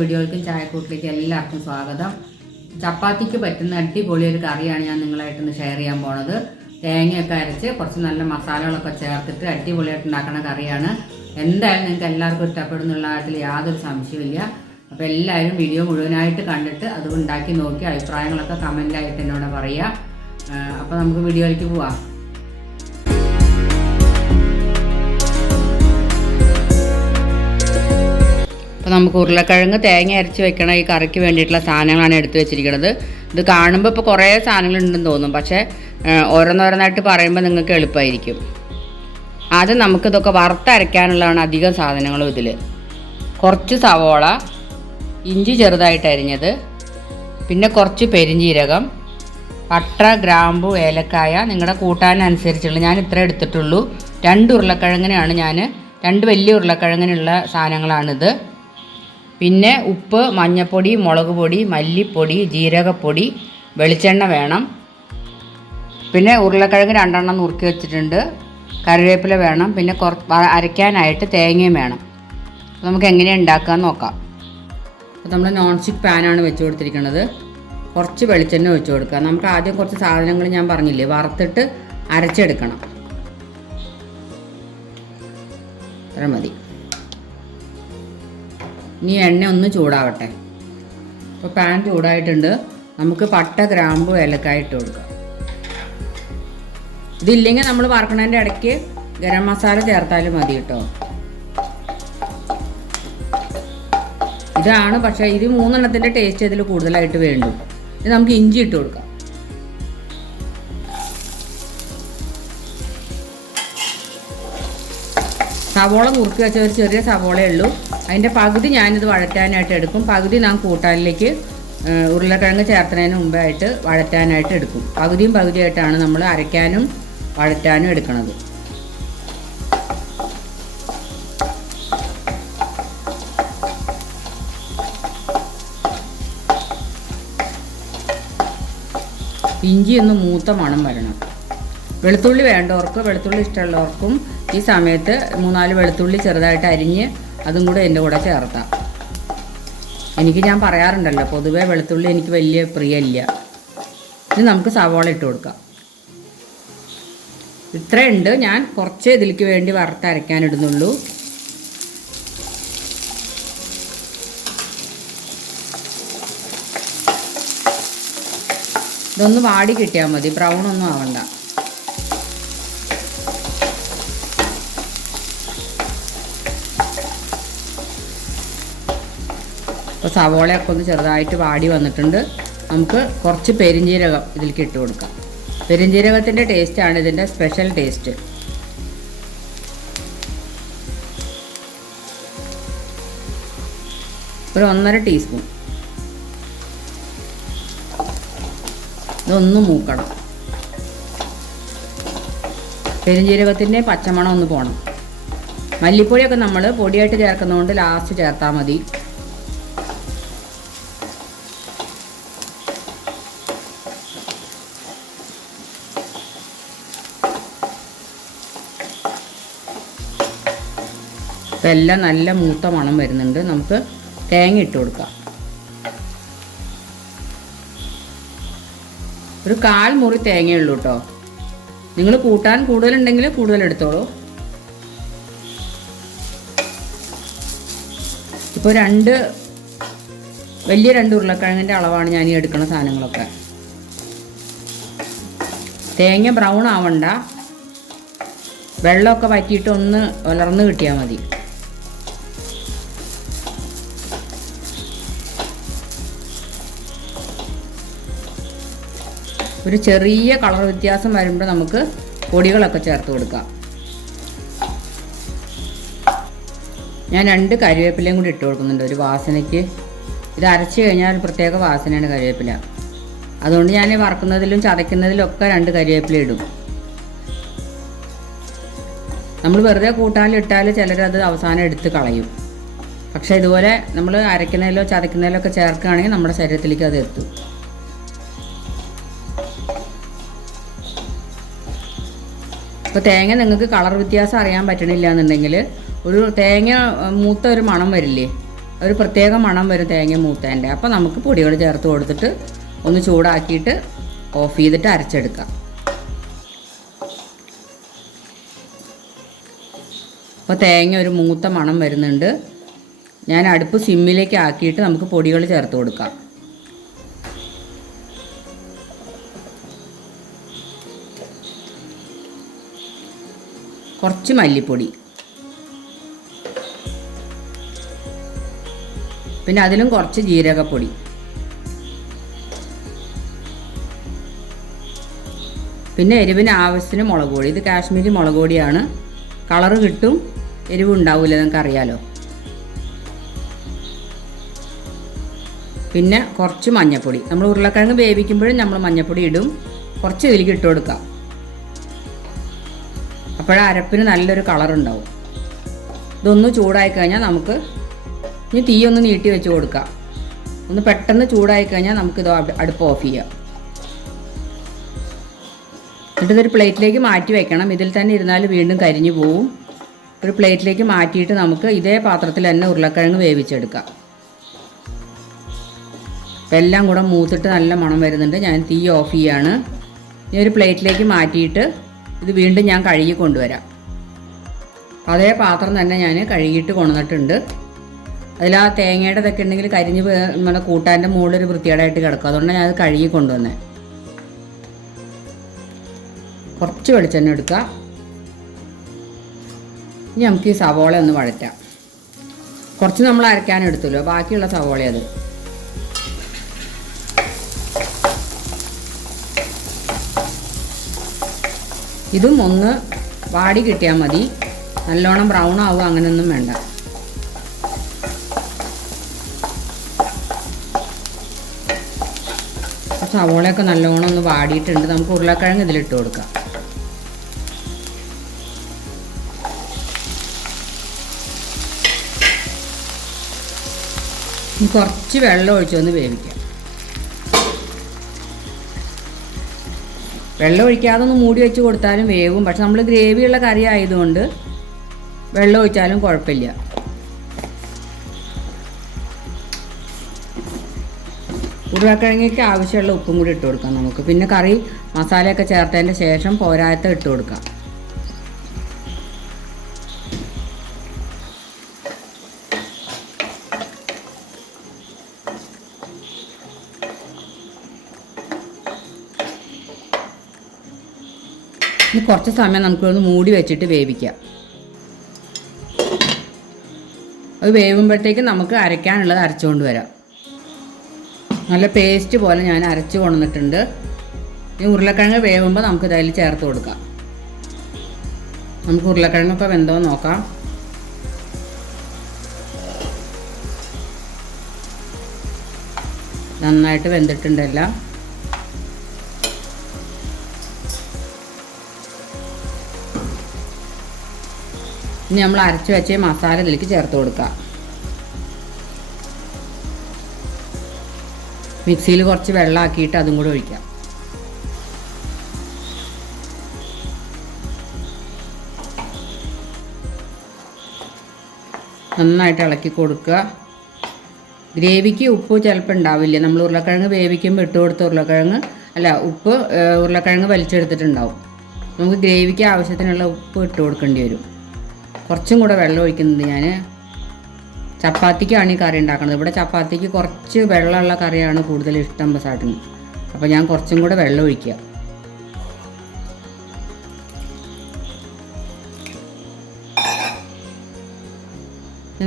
വീഡിയോകൾക്കും ചായക്കൂട്ടിലേക്കും എല്ലാവർക്കും സ്വാഗതം. ചപ്പാത്തിക്ക് പറ്റുന്ന അടിപൊളി ഒരു കറിയാണ് ഞാൻ നിങ്ങളായിട്ടൊന്ന് ഷെയർ ചെയ്യാൻ പോണത്. തേങ്ങയൊക്കെ അരച്ച് കുറച്ച് നല്ല മസാലകളൊക്കെ ചേർത്തിട്ട് അടിപൊളിയായിട്ട് ഉണ്ടാക്കുന്ന കറിയാണ്. എന്തായാലും നിങ്ങൾക്ക് എല്ലാവർക്കും ഇഷ്ടപ്പെടുന്നുള്ള കാര്യത്തിൽ യാതൊരു സംശയമില്ല അപ്പോൾ എല്ലാവരും വീഡിയോ മുഴുവനായിട്ട് കണ്ടിട്ട് അത് ഉണ്ടാക്കി നോക്കി അഭിപ്രായങ്ങളൊക്കെ കമന്റായിട്ട് എന്നോട് പറയുക അപ്പോൾ നമുക്ക് വീഡിയോയിലേക്ക് പോവാം. അപ്പോൾ നമുക്ക് ഉരുളക്കിഴങ്ങ് തേങ്ങ അരച്ച് വെക്കണ ഈ കറിക്ക് വേണ്ടിയിട്ടുള്ള സാധനങ്ങളാണ് എടുത്തു വെച്ചിരിക്കുന്നത് ഇത് കാണുമ്പോൾ ഇപ്പോൾ കുറേ സാധനങ്ങളുണ്ടെന്ന് തോന്നും. പക്ഷേ ഓരോന്നോരോന്നായിട്ട് പറയുമ്പോൾ നിങ്ങൾക്ക് എളുപ്പമായിരിക്കും ആദ്യം നമുക്കിതൊക്കെ വറുത്തരയ്ക്കാനുള്ളതാണ് അധികം സാധനങ്ങളും ഇതിൽ കുറച്ച് സവോള ഇഞ്ചി ചെറുതായിട്ട് അരിഞ്ഞത് പിന്നെ കുറച്ച് പെരിഞ്ജീരകം പട്ട ഗ്രാമ്പു ഏലക്കായ നിങ്ങളുടെ കൂട്ടാനനുസരിച്ചുള്ള ഞാൻ ഇത്ര എടുത്തിട്ടുള്ളൂ. രണ്ട് ഉരുളക്കിഴങ്ങിനാണ് ഞാൻ രണ്ട് വലിയ ഉരുളക്കിഴങ്ങിനുള്ള സാധനങ്ങളാണിത്. പിന്നെ ഉപ്പ് മഞ്ഞൾപ്പൊടി മുളക് പൊടി മല്ലിപ്പൊടി ജീരകപ്പൊടി വെളിച്ചെണ്ണ വേണം. പിന്നെ ഉരുളക്കിഴങ്ങ് രണ്ടെണ്ണം നുറുക്കി വെച്ചിട്ടുണ്ട്. കറിവേപ്പില വേണം. പിന്നെ കുറച്ച് അരയ്ക്കാനായിട്ട് തേങ്ങയും വേണം. നമുക്ക് എങ്ങനെ ഉണ്ടാക്കാമെന്ന് നോക്കാം. അപ്പോൾ നമ്മൾ നോൺ സ്റ്റിക്ക് പാനാണ് വെച്ച് കൊടുത്തിരിക്കുന്നത് കുറച്ച് വെളിച്ചെണ്ണ ഒഴിച്ച് കൊടുക്കുക. നമുക്ക് ആദ്യം കുറച്ച് സാധനങ്ങൾ ഞാൻ പറഞ്ഞില്ലേ വറുത്തിട്ട് അരച്ചെടുക്കണം. അത്ര മതി. ഇനി എണ്ണ ഒന്ന് ചൂടാവട്ടെ. അപ്പോൾ പാൻ ചൂടായിട്ടുണ്ട്. നമുക്ക് പട്ട ഗ്രാമ്പു ഏലക്കായ ഇട്ട് കൊടുക്കാം. ഇതില്ലെങ്കിൽ നമ്മൾ വറക്കണതിന്റെ ഇടയ്ക്ക് ഗരം മസാല ചേർത്താലും മതി കേട്ടോ. ഇതാണ് പക്ഷേ ഇത് മൂന്നെണ്ണത്തിന്റെ ടേസ്റ്റ് ഇതിൽ കൂടുതലായിട്ട് വേണ്ടു. ഇത് നമുക്ക് ഇഞ്ചി ഇട്ട് കൊടുക്കാം. സവോള മുറുക്കി വെച്ച ഒരു ചെറിയ സവോളയേ ഉള്ളൂ. അതിന്റെ പകുതി ഞാനിത് വഴറ്റാനായിട്ട് എടുക്കും. പകുതി ഞാൻ കൂട്ടാനിലേക്ക് ഉരുളക്കിഴങ്ങ് ചേർത്തതിന് മുമ്പായിട്ട് വഴറ്റാനായിട്ട് എടുക്കും. പകുതിയും പകുതിയായിട്ടാണ് നമ്മൾ അരയ്ക്കാനും വഴറ്റാനും എടുക്കുന്നത് ഇഞ്ചി ഒന്ന് മൂത്ത മണം വരണം. വെളുത്തുള്ളി വേണ്ടവർക്ക് വെളുത്തുള്ളി ഇഷ്ടമുള്ളവർക്കും ഈ സമയത്ത് മൂന്നാൽ വെളുത്തുള്ളി ചെറുതായിട്ട് അരിഞ്ഞ് അതും കൂടെ എന്റെ കൂടെ ചേർത്താം. എനിക്ക് ഞാൻ പറയാറുണ്ടല്ലോ പൊതുവേ വെളുത്തുള്ളി എനിക്ക് വലിയ പ്രിയമില്ല. ഇനി നമുക്ക് സവാള ഇട്ട് കൊടുക്കാം. ഇത്രയുണ്ട്. ഞാൻ കുറച്ച് ഇതിലേക്ക് വേണ്ടി വറുത്തരയ്ക്കാൻ ഇടുന്നുള്ളൂ. ഇതൊന്ന് വാടി കിട്ടിയാൽ മതി. ബ്രൗൺ ഒന്നും ആവണ്ട. ഇപ്പോൾ സവോളയൊക്കെ ഒന്ന് ചെറുതായിട്ട് വാടി വന്നിട്ടുണ്ട്. നമുക്ക് കുറച്ച് പെരിഞ്ജീരകം ഇതിലേക്ക് ഇട്ട് കൊടുക്കാം. പെരിഞ്ജീരകത്തിന്റെ ടേസ്റ്റാണ് ഇതിന്റെ സ്പെഷ്യൽ ടേസ്റ്റ് ഒരു ഒന്നര ടീസ്പൂൺ ഇതൊന്ന് മൂക്കണം. പെരിഞ്ജീരകത്തിന്റെ പച്ചമണം ഒന്ന് പോകണം മല്ലിപ്പൊടിയൊക്കെ നമ്മൾ പൊടിയായിട്ട് ചേർക്കുന്നതുകൊണ്ട് ലാസ്റ്റ് ചേർത്താൽ മതി. ഇപ്പം എല്ലാം നല്ല മൂത്ത മണം വരുന്നുണ്ട്. നമുക്ക് തേങ്ങ ഇട്ട് കൊടുക്കാം. ഒരു കാൽ മുറി തേങ്ങയുള്ളൂ കേട്ടോ നിങ്ങൾ കൂട്ടാൻ കൂടുതലുണ്ടെങ്കിൽ കൂടുതൽ എടുത്തോളൂ. ഇപ്പോൾ രണ്ട് വലിയ രണ്ട് ഉരുളക്കിഴങ്ങിന്റെ അളവാണ് ഞാൻ ഈ എടുക്കുന്ന സാധനങ്ങളൊക്കെ. തേങ്ങ ബ്രൗൺ ആവണ്ട. വെള്ളമൊക്കെ വറ്റിയിട്ട് ഒന്ന് ഉലർന്ന് കിട്ടിയാൽ മതി. ഒരു ചെറിയ കളർ വ്യത്യാസം വരുമ്പോൾ നമുക്ക് പൊടികളൊക്കെ ചേർത്ത് കൊടുക്കാം. ഞാൻ രണ്ട് കരിവേപ്പിലയും കൂടി ഇട്ട് കൊടുക്കുന്നുണ്ട്. ഒരു വാസനയ്ക്ക്. ഇത് അരച്ച് കഴിഞ്ഞാൽ ഒരു പ്രത്യേക വാസനയാണ് കരിവേപ്പില. അതുകൊണ്ട് ഞാൻ വറക്കുന്നതിലും ചതയ്ക്കുന്നതിലും ഒക്കെ രണ്ട് കരിവേപ്പില ഇടും. നമ്മൾ വെറുതെ കൂട്ടാനിലിട്ടാൽ ചിലരത് അവസാനം എടുത്ത് കളയും. പക്ഷേ ഇതുപോലെ നമ്മൾ അരയ്ക്കുന്നതിലോ ചതയ്ക്കുന്നതിലോ ഒക്കെ ചേർക്കുകയാണെങ്കിൽ നമ്മുടെ ശരീരത്തിലേക്ക് അത് എത്തും. ഇപ്പോൾ തേങ്ങ നിങ്ങൾക്ക് കളർ വ്യത്യാസം അറിയാൻ പറ്റണില്ല എന്നുണ്ടെങ്കിൽ ഒരു തേങ്ങ മൂത്ത ഒരു മണം വരില്ലേ? ഒരു പ്രത്യേക മണം വരും തേങ്ങ മൂത്തേന്റെ. അപ്പോൾ നമുക്ക് പൊടികൾ ചേർത്ത് കൊടുത്തിട്ട് ഒന്ന് ചൂടാക്കിയിട്ട് ഓഫ് ചെയ്തിട്ട് അരച്ചെടുക്കാം. അപ്പോൾ തേങ്ങ ഒരു മൂത്ത മണം വരുന്നുണ്ട്. ഞാൻ അടുപ്പ് സിമ്മിലേക്ക് ആക്കിയിട്ട് നമുക്ക് പൊടികൾ ചേർത്ത് കൊടുക്കാം. കുറച്ച് മല്ലിപ്പൊടി. പിന്നെ അതിലും കുറച്ച് ജീരകപ്പൊടി. പിന്നെ എരിവിന് ആവശ്യത്തിന് മുളക് പൊടി. ഇത് കാശ്മീരി മുളക് പൊടിയാണ്. കളറ് കിട്ടും. എരിവ് ഉണ്ടാവില്ല നിങ്ങൾക്ക് അറിയാലോ. പിന്നെ കുറച്ച് മഞ്ഞൾപ്പൊടി നമ്മൾ ഉരുളക്കിഴങ്ങ് വേവിക്കുമ്പോഴും നമ്മൾ മഞ്ഞൾപ്പൊടി ഇടും. കുറച്ച് ഇതിലേക്ക് ഇട്ട് കൊടുക്കാം. അപ്പോഴാ അരപ്പിന് നല്ലൊരു കളർ ഉണ്ടാവും. ഇതൊന്ന് ചൂടായി കഴിഞ്ഞാൽ നമുക്ക് ഇനി തീ ഒന്ന് നീട്ടി വെച്ച് കൊടുക്കാം. ഒന്ന് പെട്ടെന്ന് ചൂടായി കഴിഞ്ഞാൽ നമുക്കിത് അടുപ്പ് ഓഫ് ചെയ്യാം. എന്നിട്ട് ഇതൊരു പ്ലേറ്റിലേക്ക് മാറ്റി വെക്കണം. ഇതിൽ തന്നെ ഇരുന്നാൽ വീണ്ടും കരിഞ്ഞു പോവും. ഒരു പ്ലേറ്റിലേക്ക് മാറ്റിയിട്ട് നമുക്ക് ഇതേ പാത്രത്തിൽ തന്നെ ഉരുളക്കിഴങ്ങ് വേവിച്ചെടുക്കാം. അപ്പം എല്ലാം കൂടെ മൂത്തിട്ട് നല്ല മണം വരുന്നുണ്ട്. ഞാൻ തീ ഓഫ് ചെയ്യാണ്. ഇനി ഒരു പ്ലേറ്റിലേക്ക് മാറ്റിയിട്ട് ഇത് വീണ്ടും ഞാൻ കഴുകി കൊണ്ടുവരാം. അതേ പാത്രം തന്നെ ഞാൻ കഴുകിയിട്ട് കൊണ്ടുവന്നിട്ടുണ്ട്. അതിൽ ആ തേങ്ങയുടെ ഇതൊക്കെ ഉണ്ടെങ്കിൽ കരിഞ്ഞ് നമ്മുടെ കൂട്ടാന്റെ മുകളിൽ ഒരു വൃത്തികേടായിട്ട് കിടക്കും. അതുകൊണ്ടാണ് ഞാൻ അത് കഴുകി കൊണ്ടുവന്നത് കുറച്ച് വെളിച്ചെണ്ണ എടുക്കുക. ഇനി നമുക്ക് ഈ സവോള ഒന്ന് വഴറ്റാം. കുറച്ച് നമ്മൾ അരക്കാൻ ബാക്കിയുള്ള സവോള അത്. ഇതും ഒന്ന് വാടി കിട്ടിയാൽ മതി. നല്ലോണം ബ്രൗൺ ആവുക അങ്ങനെയൊന്നും വേണ്ട. സവോളയൊക്കെ നല്ലോണം ഒന്ന് വാടിയിട്ടുണ്ട്. നമുക്ക് ഉരുളക്കിഴങ്ങ് ഇതിലിട്ട് കൊടുക്കാം. കുറച്ച് വെള്ളം ഒഴിച്ചൊന്ന് വേവിക്കാം. വെള്ളം ഒഴിക്കാതെ ഒന്ന് മൂടി വെച്ച് കൊടുത്താലും വേവും. പക്ഷെ നമ്മൾ ഗ്രേവിയുള്ള കറി ആയതുകൊണ്ട് വെള്ളം ഒഴിച്ചാലും കുഴപ്പമില്ല. ഉരുളക്കിഴങ്ങിക്ക് ആവശ്യമുള്ള ഉപ്പും കൂടി ഇട്ട് കൊടുക്കാം നമുക്ക്. പിന്നെ കറി മസാലയൊക്കെ ചേർത്തതിന്റെ ശേഷം പോരായത്തെ ഇട്ട് കൊടുക്കാം. ഇനി കുറച്ച് സമയം നമുക്കൊന്ന് മൂടി വെച്ചിട്ട് വേവിക്കാം. അത് വേവുമ്പോഴത്തേക്ക് നമുക്ക് അരയ്ക്കാനുള്ളത് അരച്ചുകൊണ്ട് വരാം. നല്ല പേസ്റ്റ് പോലെ ഞാൻ അരച്ച് കൊണ്ടുവന്നിട്ടുണ്ട്. ഈ ഉരുളക്കിഴങ്ങ് വേവുമ്പോൾ നമുക്ക് ഇതിൽ ചേർത്ത് കൊടുക്കാം. നമുക്ക് ഉരുളക്കിഴങ്ങൊക്കെ വെന്തോ നോക്കാം. നന്നായിട്ട് വെന്തിട്ടുണ്ട് എല്ലാം. ഇനി നമ്മൾ അരച്ച് വെച്ച മസാല ഇതിലേക്ക് ചേർത്ത് കൊടുക്കുക. മിക്സിയിൽ കുറച്ച് വെള്ളമാക്കിയിട്ട് അതും കൂടെ ഒഴിക്കാം നന്നായിട്ട് ഇളക്കി കൊടുക്കുക. ഗ്രേവിക്ക് ഉപ്പ് ചിലപ്പോൾ ഉണ്ടാവില്ല? നമ്മൾ ഉരുളക്കിഴങ്ങ് വേവിക്കുമ്പോൾ ഇട്ട് കൊടുത്ത ഉരുളക്കിഴങ്ങ് അല്ല ഉപ്പ് ഉരുളക്കിഴങ്ങ് വലിച്ചെടുത്തിട്ടുണ്ടാവും. നമുക്ക് ഗ്രേവിക്ക് ആവശ്യത്തിനുള്ള ഉപ്പ് ഇട്ട് കൊടുക്കേണ്ടി വരും. കുറച്ചും കൂടെ വെള്ളം ഒഴിക്കുന്നത് ഞാൻ ചപ്പാത്തിക്കാണ് ഈ കറി ഉണ്ടാക്കുന്നത് ഇവിടെ ചപ്പാത്തിക്ക് കുറച്ച് വെള്ളമുള്ള കറിയാണ് കൂടുതൽ ഇഷ്ടം ബസാട്ടിന്. അപ്പോൾ ഞാൻ കുറച്ചും കൂടെ വെള്ളം ഒഴിക്കുക.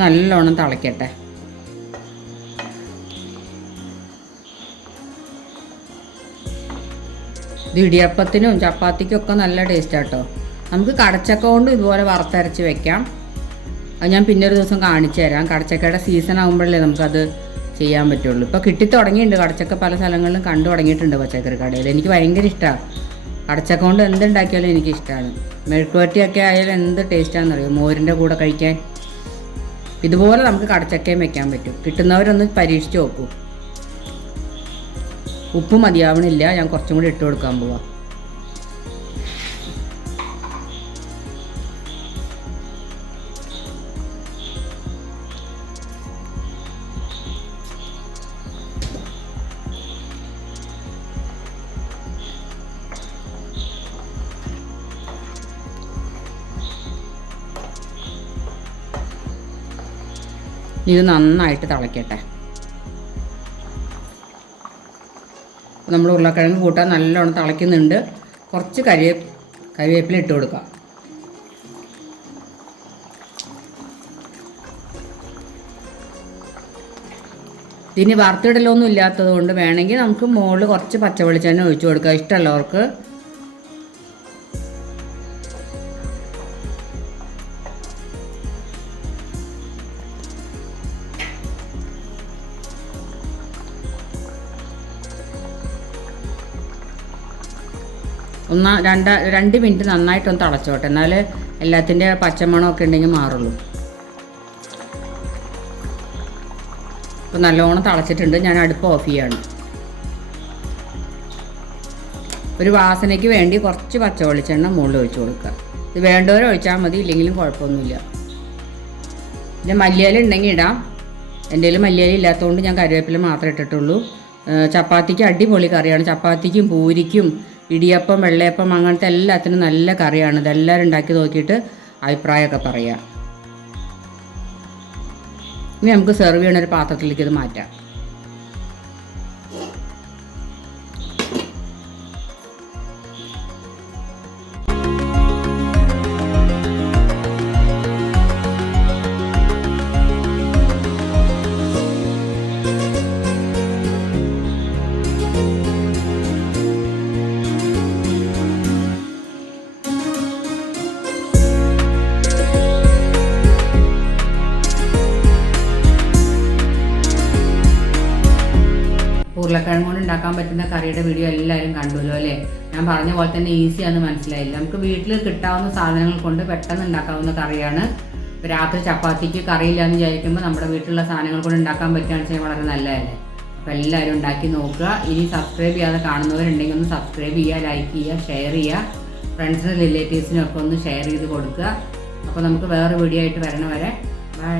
നല്ലോണം തിളയ്ക്കട്ടെ ഇത് ഇടിയപ്പത്തിനും ചപ്പാത്തിക്കും ഒക്കെ നല്ല ടേസ്റ്റ് ആട്ടോ. നമുക്ക് കടച്ചക്ക കൊണ്ട് ഇതുപോലെ വറുത്തരച്ച് വെക്കാം. അത് ഞാൻ പിന്നെ ഒരു ദിവസം കാണിച്ചു തരാം. കടച്ചക്കയുടെ സീസൺ ആകുമ്പോഴല്ലേ നമുക്കത് ചെയ്യാൻ പറ്റുള്ളൂ. ഇപ്പോൾ കിട്ടി തുടങ്ങിയിട്ടുണ്ട്. കടച്ചക്ക പല സ്ഥലങ്ങളിലും കണ്ടു തുടങ്ങിയിട്ടുണ്ട് പച്ചക്കറി കടയിൽ എനിക്ക് ഭയങ്കര ഇഷ്ടമാണ് കടച്ചക്ക കൊണ്ട് എന്തുണ്ടാക്കിയാലും എനിക്ക് ഇഷ്ടമാണ് ആയാലും എന്ത് ടേസ്റ്റാണെന്ന് അറിയാം മോരിന്റെ കൂടെ കഴിക്കാൻ. ഇതുപോലെ നമുക്ക് കടച്ചക്കയും വെക്കാൻ പറ്റും. കിട്ടുന്നവരൊന്ന് പരീക്ഷിച്ച് നോക്കൂ. ഉപ്പ് മതിയാവണില്ല. ഞാൻ കുറച്ചും കൂടി ഇട്ട് കൊടുക്കാൻ പോവാം. ഇത് നന്നായിട്ട് തിളയ്ക്കട്ടെ നമ്മൾ ഉരുളക്കിഴങ്ങ് കൂട്ടാൻ നല്ലോണം തിളയ്ക്കുന്നുണ്ട്. കുറച്ച് കരിവേ കരിവേപ്പില ഇട്ട് കൊടുക്കാം. ഇനി വറുത്തിടലൊന്നും ഇല്ലാത്തത് കൊണ്ട് വേണമെങ്കിൽ നമുക്ക് മുകളിൽ കുറച്ച് പച്ചവെളിച്ചെണ്ണ ഒഴിച്ചു കൊടുക്കാം. ഇഷ്ടമുള്ളവർക്ക് ഒന്ന് രണ്ട് രണ്ട് മിനിറ്റ് നന്നായിട്ടൊന്ന് തിളച്ചോട്ടെ. എന്നാൽ എല്ലാത്തിന്റെ പച്ചമണമൊക്കെ ഉണ്ടെങ്കിൽ മാറുള്ളൂ. അപ്പോൾ നല്ലോണം തിളച്ചിട്ടുണ്ട്. ഞാൻ അടുപ്പ് ഓഫ് ചെയ്യാണ്. ഒരു വാസനയ്ക്ക് വേണ്ടി കുറച്ച് പച്ച വെളിച്ചെണ്ണ മുകളിൽ ഒഴിച്ചു കൊടുക്കുക. ഇത് വേണ്ടവരെ ഒഴിച്ചാൽ മതി ഇല്ലെങ്കിലും കുഴപ്പമൊന്നുമില്ല. പിന്നെ മല്ലിയില ഉണ്ടെങ്കിൽ ഇടാം. എന്റെ കയ്യിൽ മല്ലിയില ഇല്ലാത്തതുകൊണ്ട് ഞാൻ കറിവേപ്പില മാത്രമേ ഇട്ടിട്ടുള്ളൂ. ചപ്പാത്തിക്ക് അടിപൊളി കറിയാണ്. ചപ്പാത്തിക്കും പൂരിക്കും ഇടിയപ്പം വെള്ളയപ്പം അങ്ങനത്തെ എല്ലാത്തിനും നല്ല കറിയാണ്. ഇതെല്ലാവരും ഉണ്ടാക്കി നോക്കിയിട്ട് അഭിപ്രായമൊക്കെ പറയാം. ഇനി നമുക്ക് സെർവ് ചെയ്യണ ഒരു പാത്രത്തിലേക്ക് ഇത് മാറ്റാം. ഉണ്ടാക്കാൻ പറ്റുന്ന കറിയുടെ വീഡിയോ എല്ലാവരും കണ്ടുല്ലോ അല്ലേ? ഞാൻ പറഞ്ഞ പോലെ തന്നെ ഈസിയാന്ന് മനസ്സിലായില്ല. നമുക്ക് വീട്ടിൽ കിട്ടാവുന്ന സാധനങ്ങൾ കൊണ്ട് പെട്ടെന്ന് ഉണ്ടാക്കാവുന്ന കറിയാണ്. രാത്രി ചപ്പാത്തിക്ക് കറിയില്ല എന്ന് വിചാരിക്കുമ്പോൾ നമ്മുടെ വീട്ടിലുള്ള സാധനങ്ങൾ കൊണ്ട് ഉണ്ടാക്കാൻ പറ്റുകയാണെന്ന് വെച്ചാൽ വളരെ നല്ലതല്ലേ? അപ്പോൾ എല്ലാവരും ഉണ്ടാക്കി നോക്കുക. ഇനി സബ്സ്ക്രൈബ് ചെയ്യാതെ കാണുന്നവരുണ്ടെങ്കിൽ ഒന്ന് സബ്സ്ക്രൈബ് ചെയ്യുക ലൈക്ക് ചെയ്യുക ഷെയർ ചെയ്യുക. ഫ്രണ്ട്സിനും റിലേറ്റീവ്സിനും ഒക്കെ ഒന്ന് ഷെയർ ചെയ്ത് കൊടുക്കുക. അപ്പോൾ നമുക്ക് വേറെ വീഡിയോ ആയിട്ട് വരണ വരെ. ബൈ